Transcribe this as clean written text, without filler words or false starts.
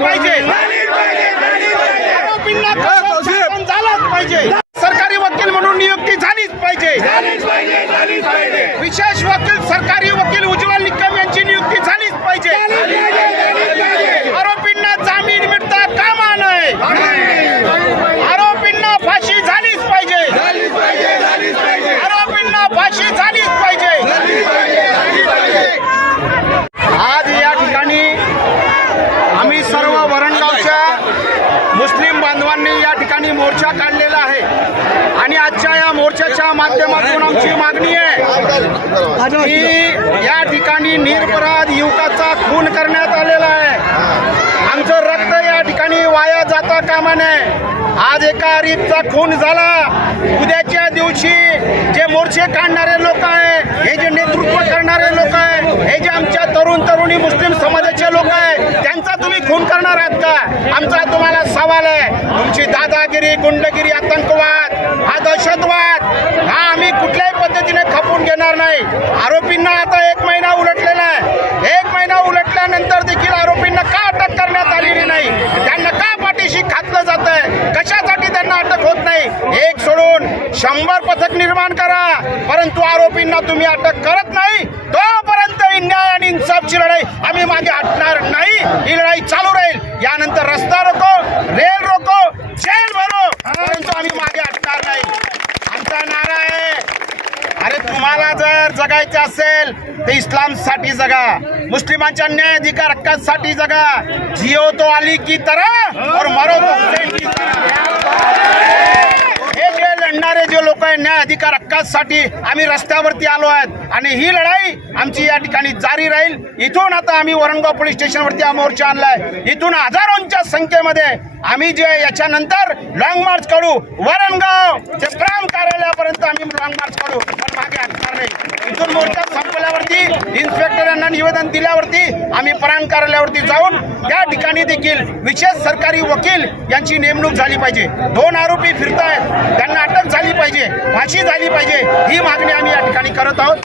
पाहिजे, आरोपींना शासन झालंच पाहिजे, सरकारी वकील म्हणून नियुक्ती झालीच पाहिजे, विशेष वकील सरकारी वकील उज्ज्वल निकम यांची नियुक्ती झालीच पाहिजे, आरोपींना जामीन मिळता कामा नये, आरोपींना फाशी झालीच पाहिजे, आरोपींना फाशी झालीच पाहिजे। आज या ठिकाणी आम्ही सर्व वरणगावच्या मुस्लिम बांधवांनी या ठिकाणी मोर्चा काढलेला आहे आणि आजच्या या मोर्चाच्या माध्यमातून आमची मागणी आहे की या ठिकाणी निरपराध युवकाचा खून करण्यात आलेला आहे, आमचं रक्त या ठिकाणी वाया जाता कामा नये। आज एका आरिफचा खून झाला, उद्याच्या दिवशी जे मोर्चे काढणारे लोक आहे, हे जे नेतृत्व करणारे लोक आहे, हे जे आमच्या तरुण तरुणी मुस्लिम समाजाचे लोक आहे, त्यांचा तुम्ही खून करणार आहात का? आमचा तुम्हाला सवाल आहे। तुमची दादागिरी, गुंडगिरी, आतंकवाद, हा दहशतवाद, हा आम्ही कुठल्याही पद्धतीने खपवून घेणार नाही। आरोपींना आता 1 महिना उलटलेला आहे, 1 महिना उलटल्यानंतर देखील आरोपींना का अटक करण्यात आलेली नाही? त्यांना का पाठीशी घातलं जात आहे? कशासाठी त्यांना अटक होत नाही? एक सोडून 100 पथक निर्माण करा, परंतु आरोपींना तुम्ही अटक करत नाही तोपर्यंत न्याय आणि इन्साफची लढाई आम्ही मागे हटणार नाही। ही लढाई चालू राहील। यानंतर रस्ता रोको, रेल रोको, जेल भरो, परंतु आम्ही मागे हटणार नाही। आमचा नारा आहे, अरे तुम्हाला जर जगायचे असेल तर इस्लामसाठी जगा, मुस्लिमांच्या न्याय अधिकार हक्कांसाठी जगा। जियो तो अली की तरह और मरो तो हुसैन की तरह। हे जे लढणारे जे लोक आहे न्याय अधिकार हक्कांसाठी आम्ही रस्त्यावरती आलो आहेत आणि ही लढाई आमची या ठिकाणी जारी राहील। इथून आता आम्ही वरणगाव पोलीस स्टेशनवरती हा मोर्चा आणलाय, इथून हजारोंच्या संख्येमध्ये आम्ही जे याच्यानंतर लॉंग मार्च काढू, वरणगाव ते प्रांत कार्यालयापर्यंत आम्ही लॉंग मार्च काढू, पण मागे हटणार नाही। इथून मोर्चा संपल्यावरती इन्स्पेक्टर यांना निवेदन दिल्यावरती आम्ही प्रांत कार्यालयावरती जाऊन त्या ठिकाणी देखील विशेष सरकारी वकील यांची नेमणूक झाली पाहिजे। 2 आरोपी फिरतायत, त्यांना अटक झाली पाहिजे, फाशी झाली पाहिजे, ही मागणी आम्ही या ठिकाणी करत आहोत।